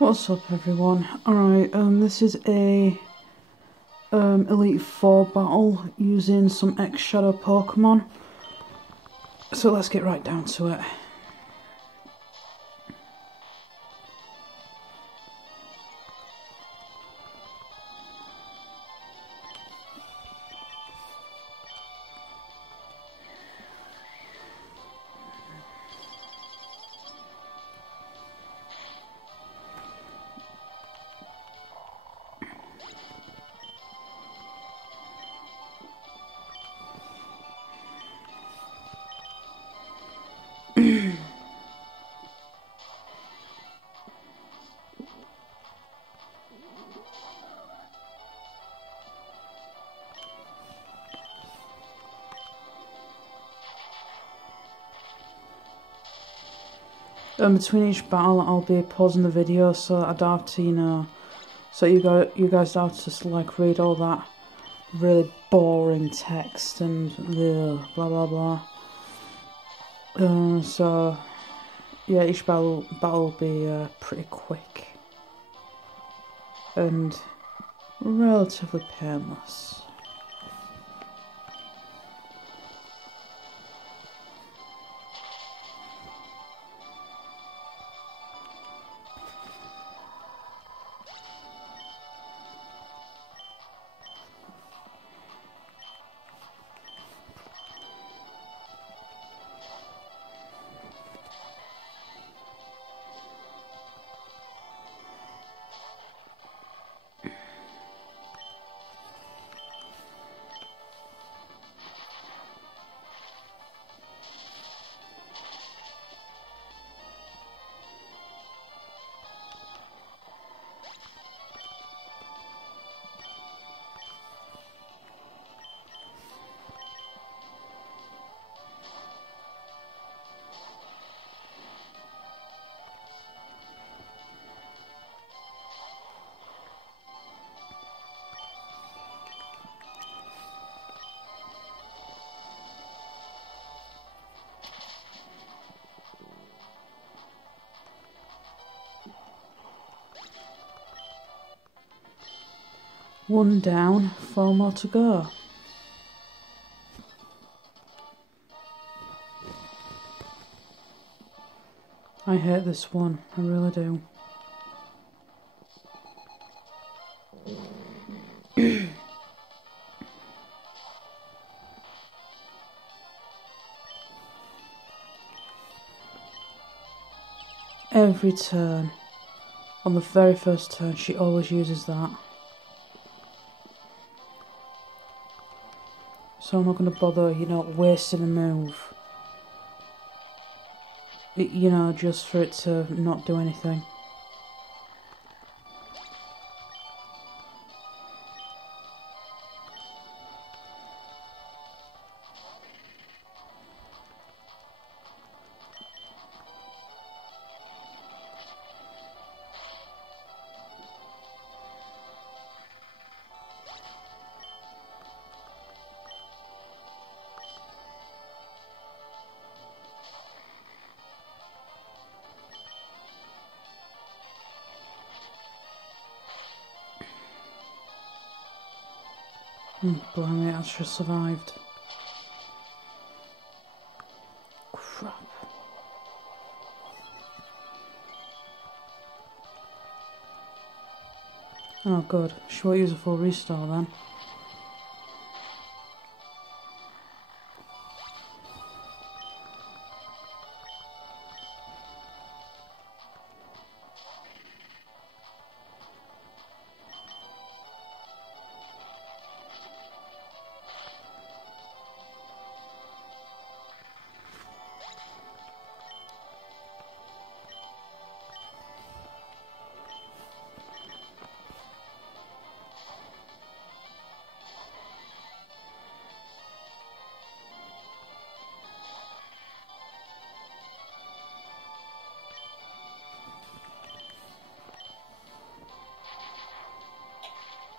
What's up everyone? Alright, this is a Elite Four battle using some X-Shadow Pokemon. So let's get right down to it. Between each battle, I'll be pausing the video, so I don't have to, so you guys don't have to like read all that really boring text and the blah blah blah. So yeah, each battle will be pretty quick and relatively painless. One down, 4 more to go. I hate this one, I really do. Every turn, on the very first turn, she always uses that. So I'm not going to bother, wasting a move. Just for it to not do anything. Blimey, I should have survived. Crap. Oh good, she won't use a full restore then.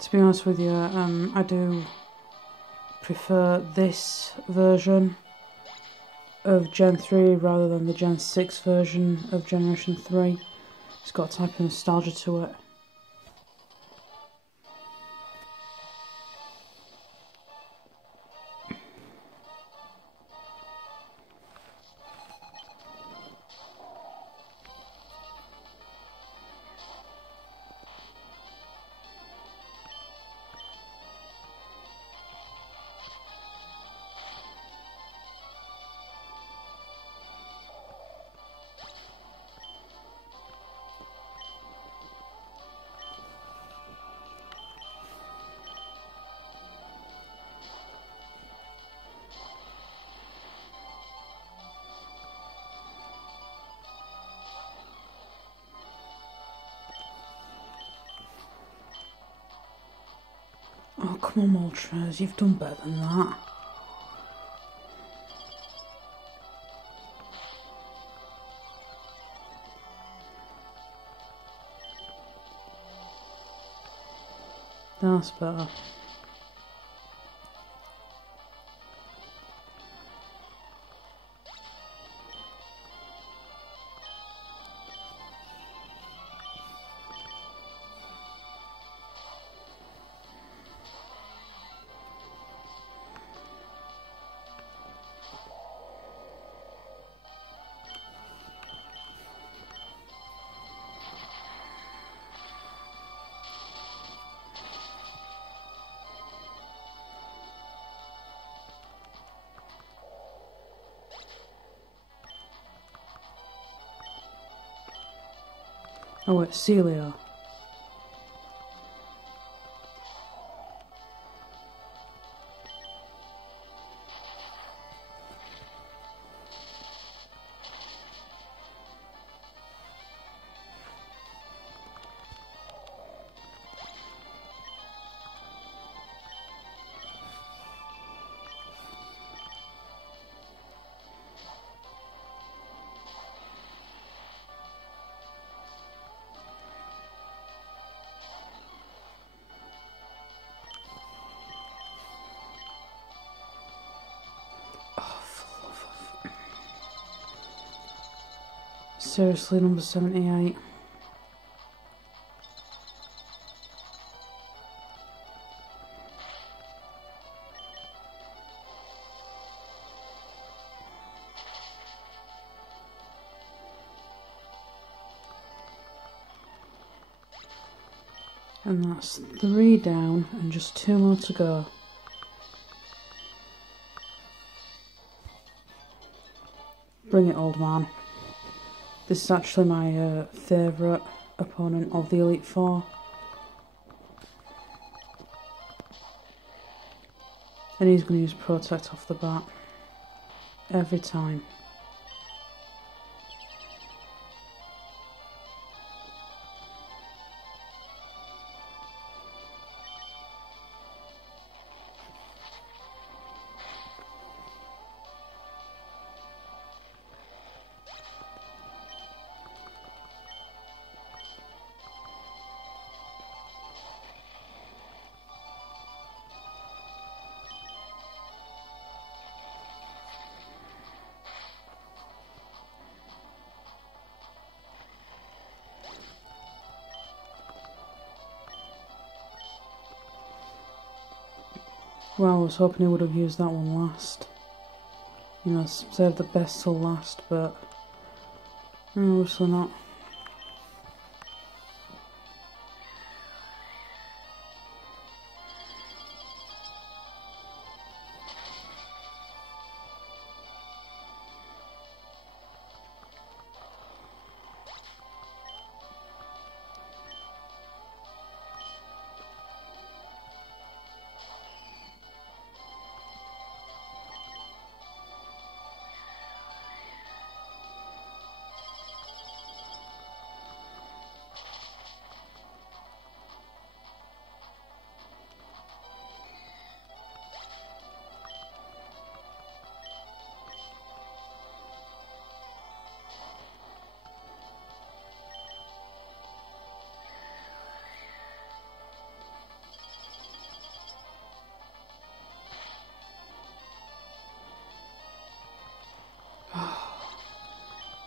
To be honest with you, I do prefer this version of Gen 3 rather than the Gen 6 version of Generation 3. It's got a type of nostalgia to it. Oh, come on, Moltres, you've done better than that. That's better. Oh, it's Celia. Seriously, number 78. And that's 3 down and just 2 more to go. Bring it, old man. This is actually my favourite opponent of the Elite Four. And he's going to use Protect off the bat. Every time. Well, I was hoping he would have used that one last. You know, save the best till last, but obviously not.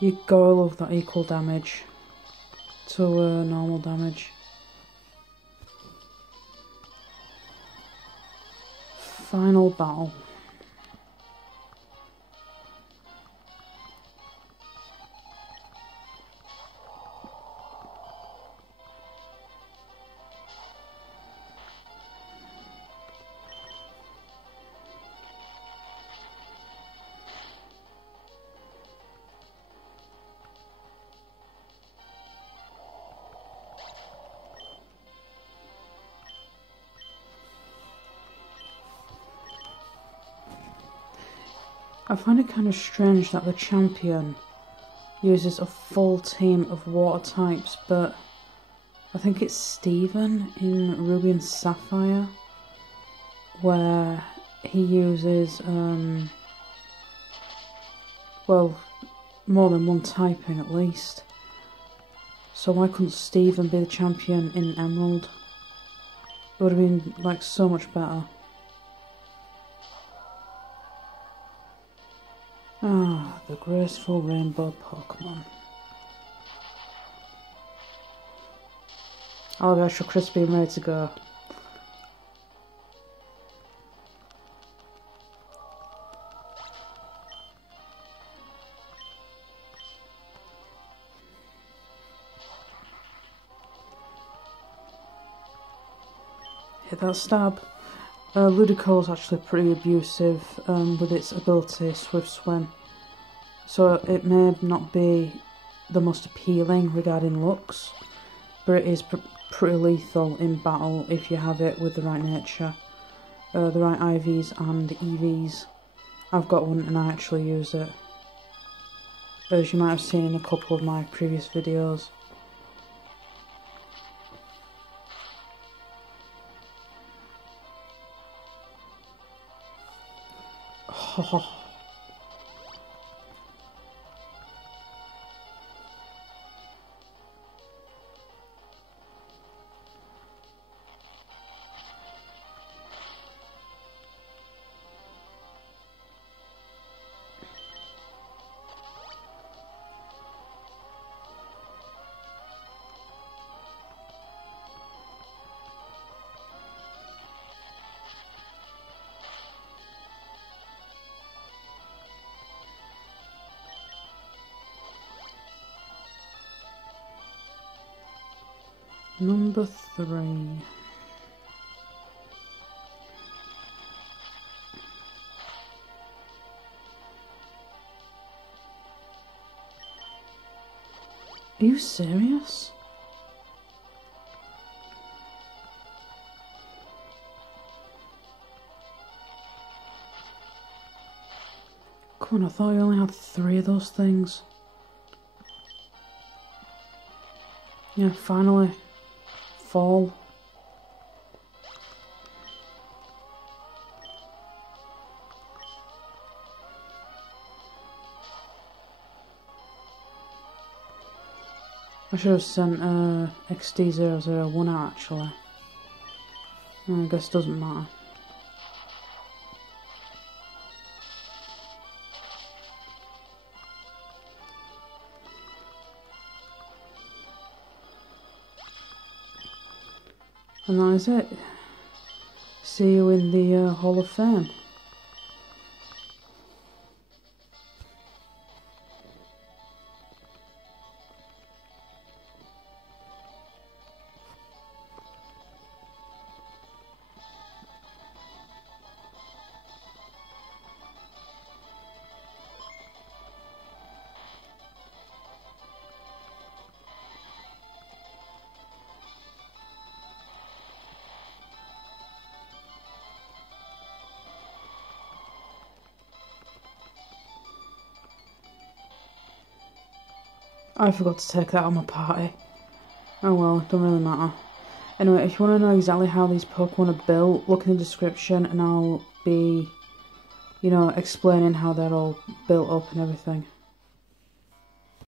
You gotta love that equal damage to normal damage. Final battle. I find it kind of strange that the champion uses a full team of water types, but I think it's Steven in Ruby and Sapphire, where he uses, well, more than one typing at least. So why couldn't Steven be the champion in Emerald? It would have been, like, so much better. Ah, the graceful rainbow Pokemon. I'll have extra crispy and ready to go. Hit that stab. Ludicolo is actually pretty abusive with its ability Swift Swim, so it may not be the most appealing regarding looks, but it is pretty lethal in battle if you have it with the right nature, the right IVs and EVs. I've got one and I actually use it, as you might have seen in a couple of my previous videos. Oh. Number 3. Are you serious? Come on, I thought you only had 3 of those things. Yeah, finally. Fall. I should have sent XD001 out actually. I guess it doesn't matter. And that is it. See you in the Hall of Fame. I forgot to take that on my party. Oh well, it don't really matter. Anyway, if you want to know exactly how these Pokemon are built, look in the description and I'll be, explaining how they're all built up and everything.